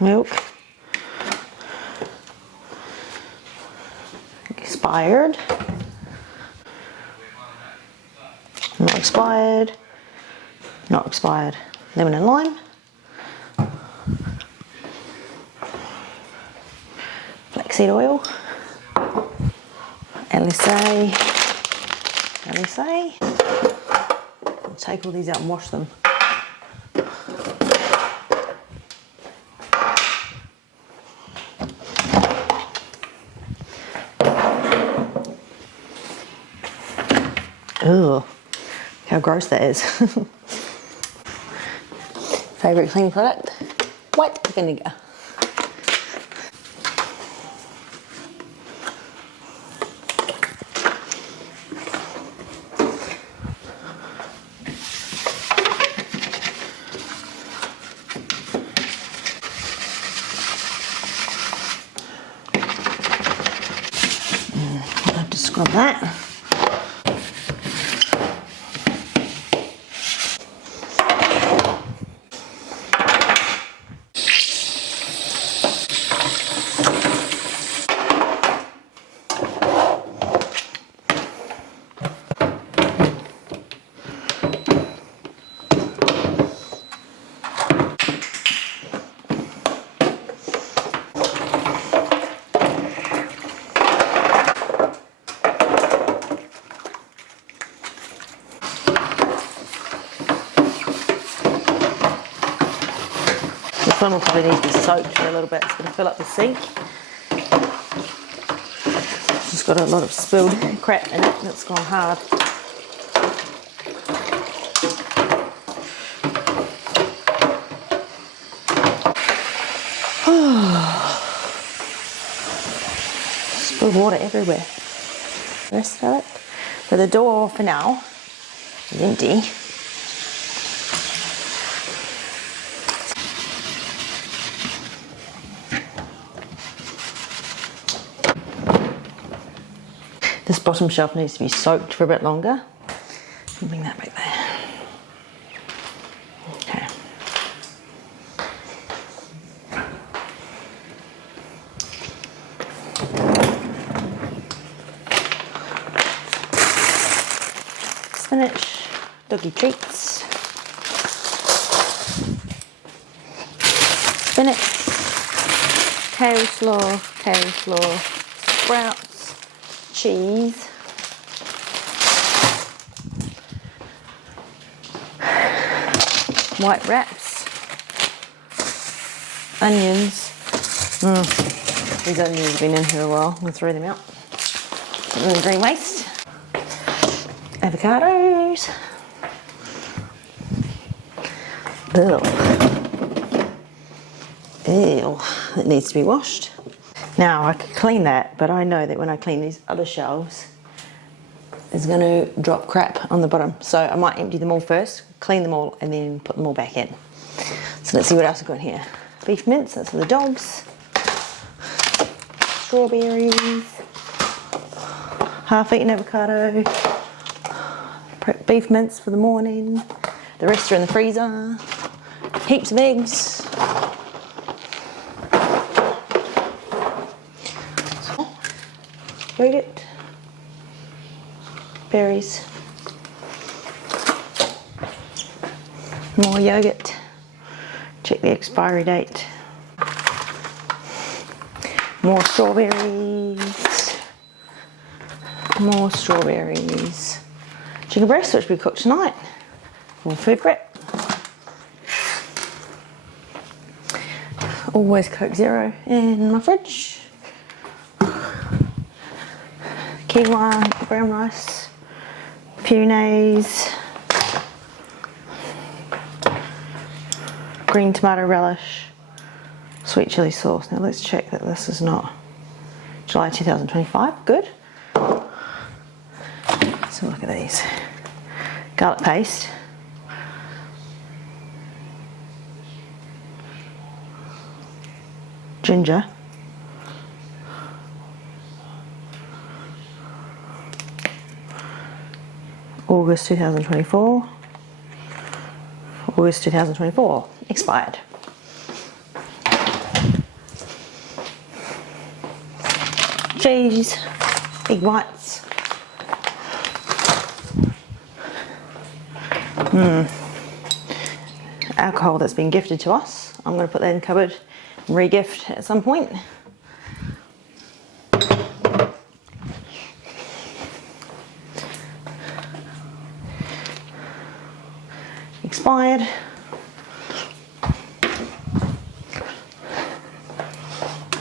Milk. Expired. Not expired. Not expired. Lemon and lime. Flaxseed oil. LSA. LSA. I'll take all these out and wash them. Ugh, how gross that is. Favourite cleaning product? White vinegar. I'll have to scrub that. This one will probably need to be soaked for a little bit. It's going to fill up the sink. It's just got a lot of spilled crap in it and it's gone hard. Spilled water everywhere. The rest of it. So the door for now is empty. This bottom shelf needs to be soaked for a bit longer. I'll bring that back there. Okay. Spinach, doggy treats. Spinach, kale slaw, sprouts. Cheese, white wraps, onions. These onions have been in here a while. I'm going to throw them out. And then green waste, avocados. Ew, it needs to be washed. Now I could clean that, but I know that when I clean these other shelves, it's going to drop crap on the bottom. So I might empty them all first, clean them all, and then put them all back in. So let's see what else I've got here. Beef mince, that's for the dogs. Strawberries. Half-eaten avocado. Beef mince for the morning. The rest are in the freezer. Heaps of eggs. Yogurt, berries, more yogurt, check the expiry date, more strawberries, chicken breast which we cooked tonight, more food prep, always Coke Zero in my fridge. Quinoa, brown rice, punaise, green tomato relish, sweet chilli sauce. Now let's check that this is not July 2025. Good. So look at these. Garlic paste. Ginger. August 2024. August 2024. Expired. these big whites. Alcohol that's been gifted to us. I'm going to put that in the cupboard and re-gift at some point. Expired.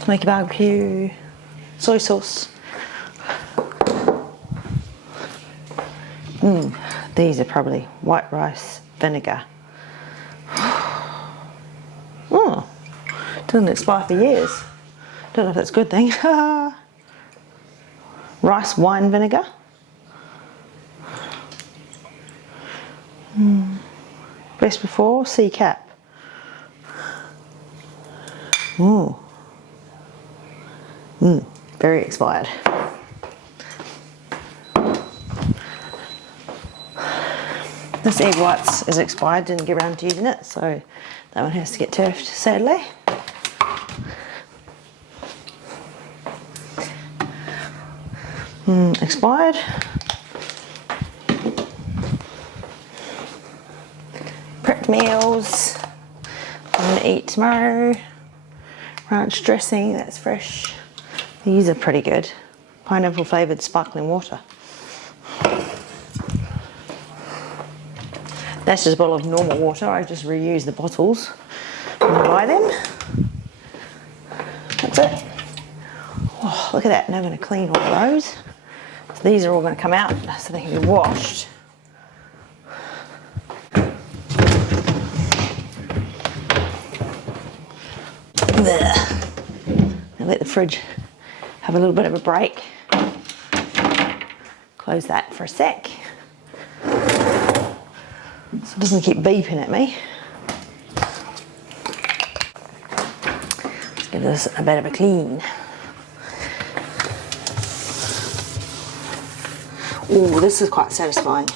To make a barbecue. Soy sauce. These are probably white rice vinegar. Oh, doesn't expire for years. Don't know if that's a good thing. Rice wine vinegar. Best before, sea cap. Very expired. This egg whites is expired, didn't get around to using it, so that one has to get turfed, sadly. Expired. Prepped meals. I'm going to eat tomorrow. Ranch dressing, that's fresh. These are pretty good. Pineapple flavoured sparkling water. That's just a bottle of normal water. I just reuse the bottles when I buy them. That's it. Oh, look at that. Now I'm going to clean all of those. So these are all going to come out so they can be washed. There. Now let the fridge have a little bit of a break. Close that for a sec. So it doesn't keep beeping at me. Let's give this a bit of a clean. Oh, this is quite satisfying.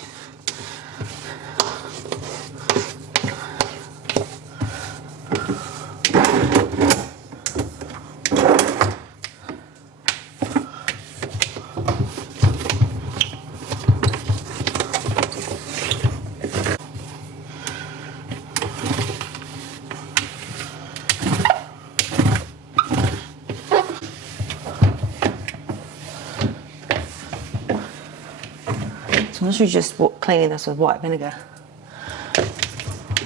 I'm literally just cleaning this with white vinegar.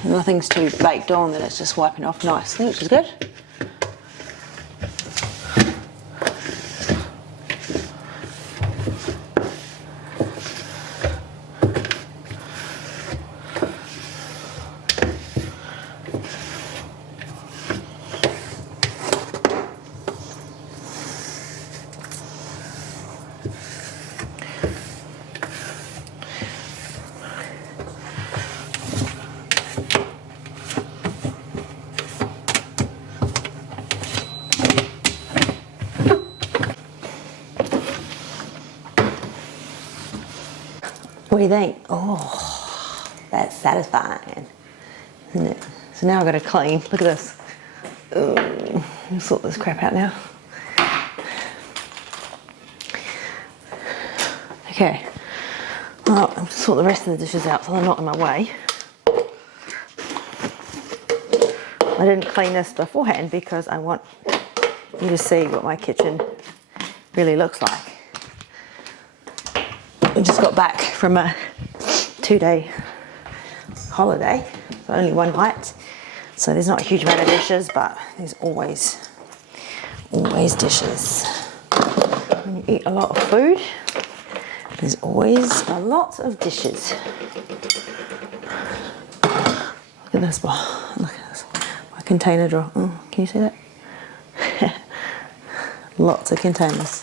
Nothing's too baked on that it's just wiping off nicely, which is good. What do you think? Oh, that's satisfying, isn't it? So now I've got to clean. Look at this. Oh, I'll sort this crap out now. Okay. Well, I'll sort the rest of the dishes out so they're not in my way. I didn't clean this beforehand because I want you to see what my kitchen really looks like. We just got back from a 2-day holiday, so only one night. So there's not a huge amount of dishes, but there's always dishes. When you eat a lot of food, there's always a lot of dishes. Look at this bar. Look at this. My container drawer. Oh, can you see that? Lots of containers.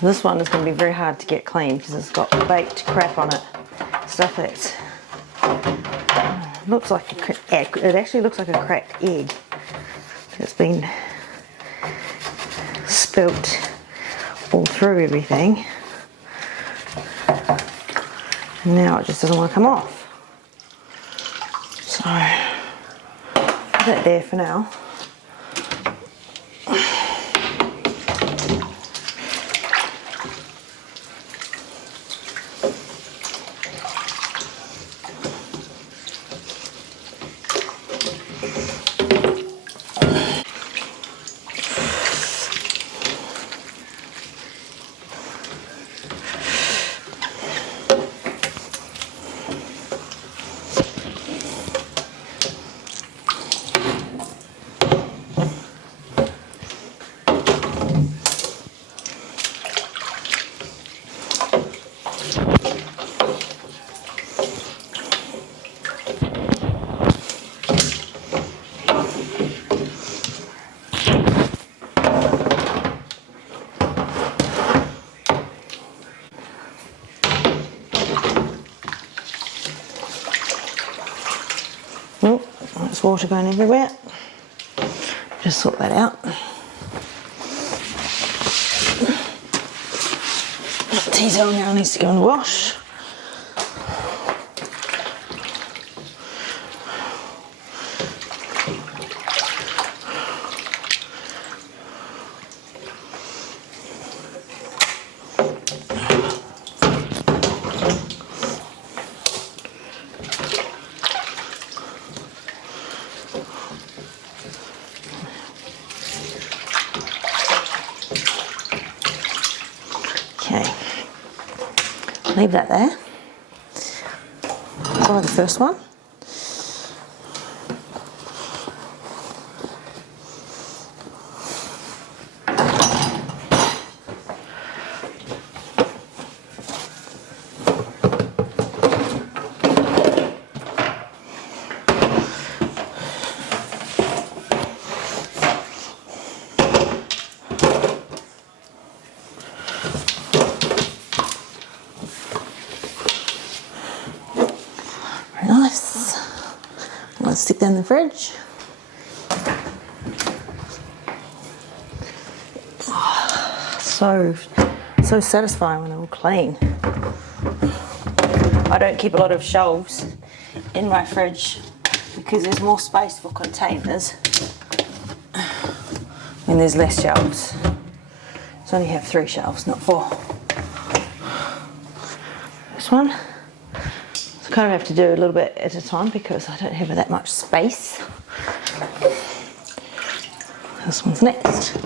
This one is going to be very hard to get clean because it's got baked crap on it. Stuff that's looks like it actually looks like a cracked egg. It's been spilt all through everything. And now it just doesn't want to come off. So put that there for now. Oh, there's water going everywhere. Just sort that out. T-towel now needs to go in the wash. Okay, leave that there. Try the first one. Nice. Let's stick that in the fridge. So satisfying when they're all clean. I don't keep a lot of shelves in my fridge because there's more space for containers and there's less shelves. So I only have 3 shelves, not 4. This one. Kind of have to do a little bit at a time because I don't have that much space. This one's next.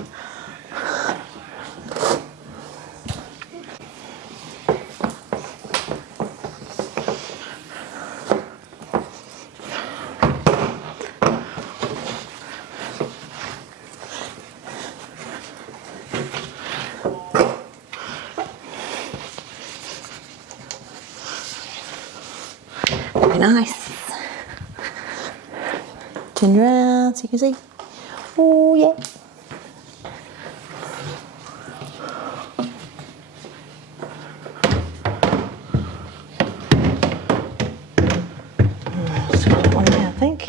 Nice. Turn around so you can see. Oh yeah. Still got one there, I think.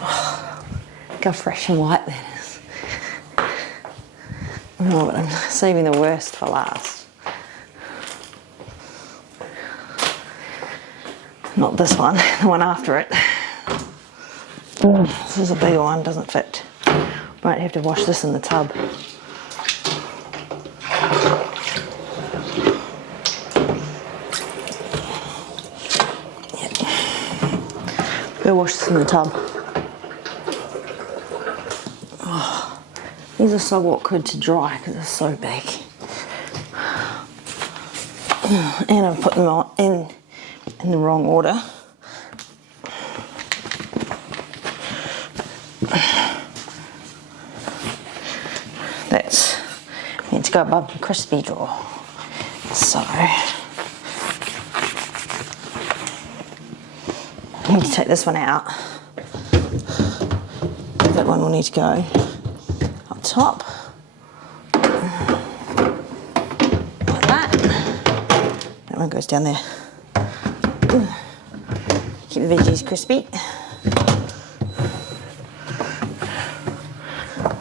Oh, look how fresh and white that is. Oh, but I'm saving the worst for last. Not this one, the one after it. This is a bigger one, doesn't fit. Might have to wash this in the tub. Yep. Go wash this in the tub. Oh, these are so awkward to dry because they're so big. And I've put them on in the wrong order. That's meant to go above the crispy drawer. So I need to take this one out. That one will need to go up top. one goes down there. Keep the veggies crispy.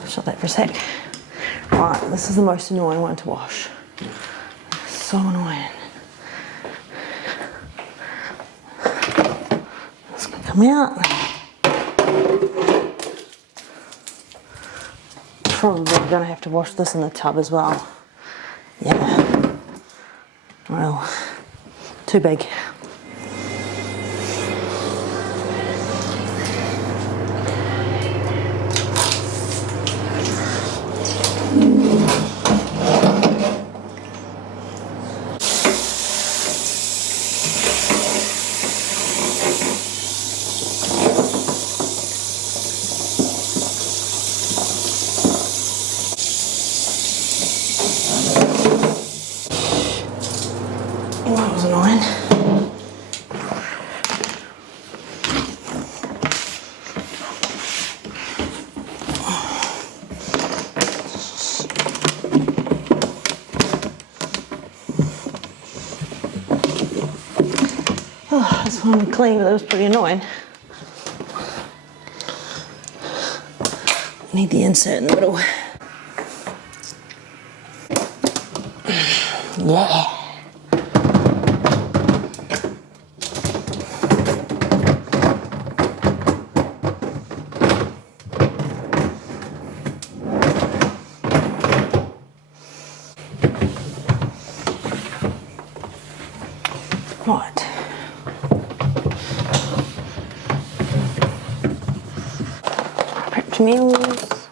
Shut that for a sec. Right, this is the most annoying one to wash. So annoying. It's gonna come out. Probably gonna have to wash this in the tub as well. Yeah. Well, too big. That was annoying. Oh, this one clean, but that was pretty annoying. Need the insert in the middle. Yeah. Right. Prepped meals.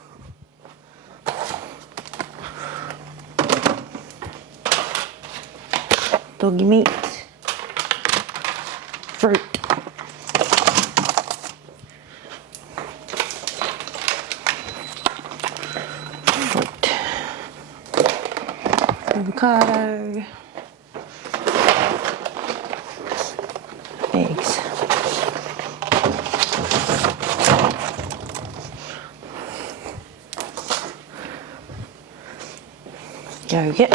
Doggy meat. Fruit. Avocado. Eggs. Yogurt.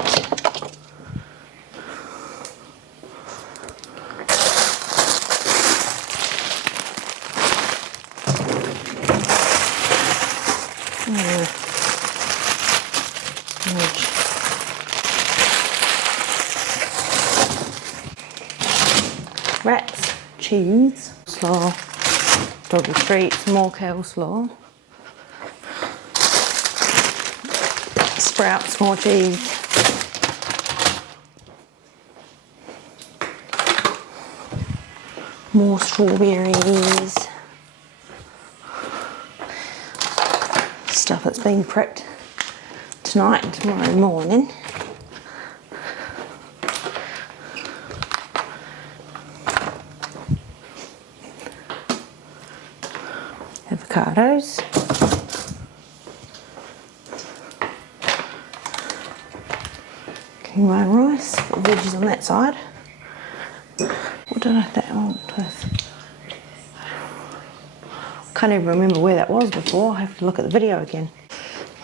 Wraps, cheese, slaw, doggy treats, more coleslaw, sprouts, more cheese, more strawberries, stuff that's been prepped tonight and tomorrow morning. Avocados, quinoa and rice, put veggies on that side. What did I want with? Can't even remember where that was before. I have to look at the video again.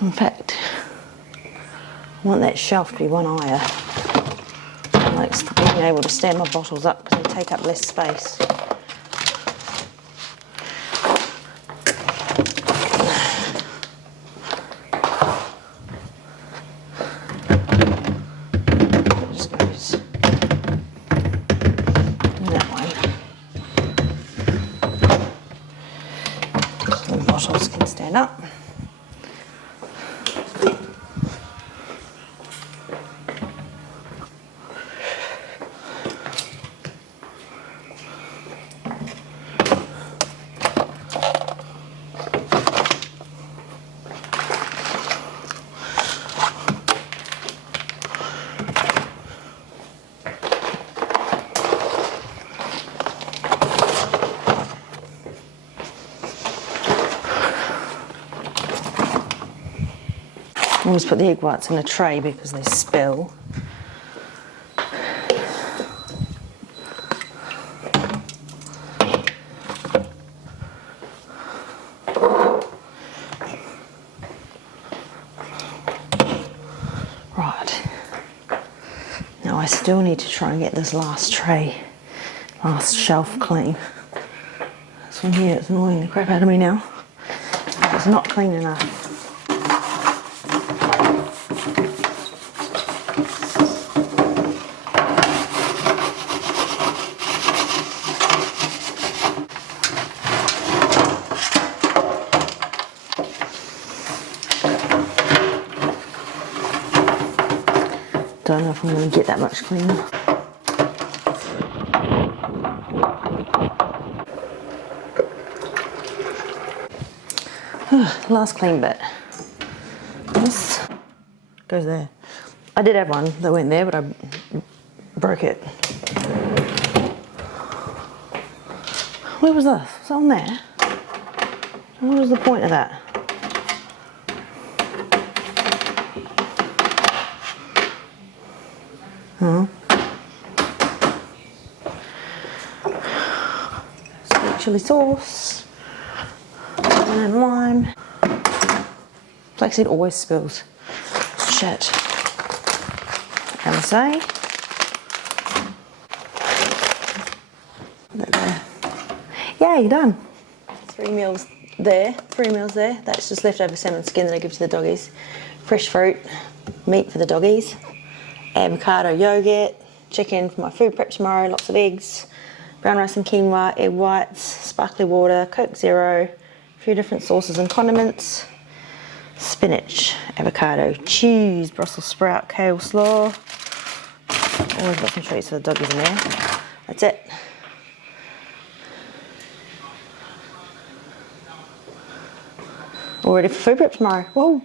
In fact, I want that shelf to be one higher. I like being able to stand my bottles up because they take up less space. Bottles can stand up. I always put the egg whites in a tray because they spill. Right, now I still need to try and get this last tray, last shelf clean. This one here is annoying the crap out of me now. It's not clean enough. Don't know if I'm going to get that much cleaner. Last clean bit. This goes there. I did have one that went there, but I broke it. Where was this? Was it on there? What was the point of that? Oh. Sweet chili sauce and lime. Flaxseed always spills. Shit. MSA. There. Yay, done. 3 meals there, 3 meals there. That's just leftover salmon skin that I give to the doggies. Fresh fruit, meat for the doggies. Avocado yogurt, chicken for my food prep tomorrow, lots of eggs, brown rice and quinoa, egg whites, sparkly water, Coke Zero, a few different sauces and condiments, spinach, avocado, cheese, Brussels sprout, kale slaw. Always got some treats for the doggies in there. That's it. All ready for food prep tomorrow. Whoa.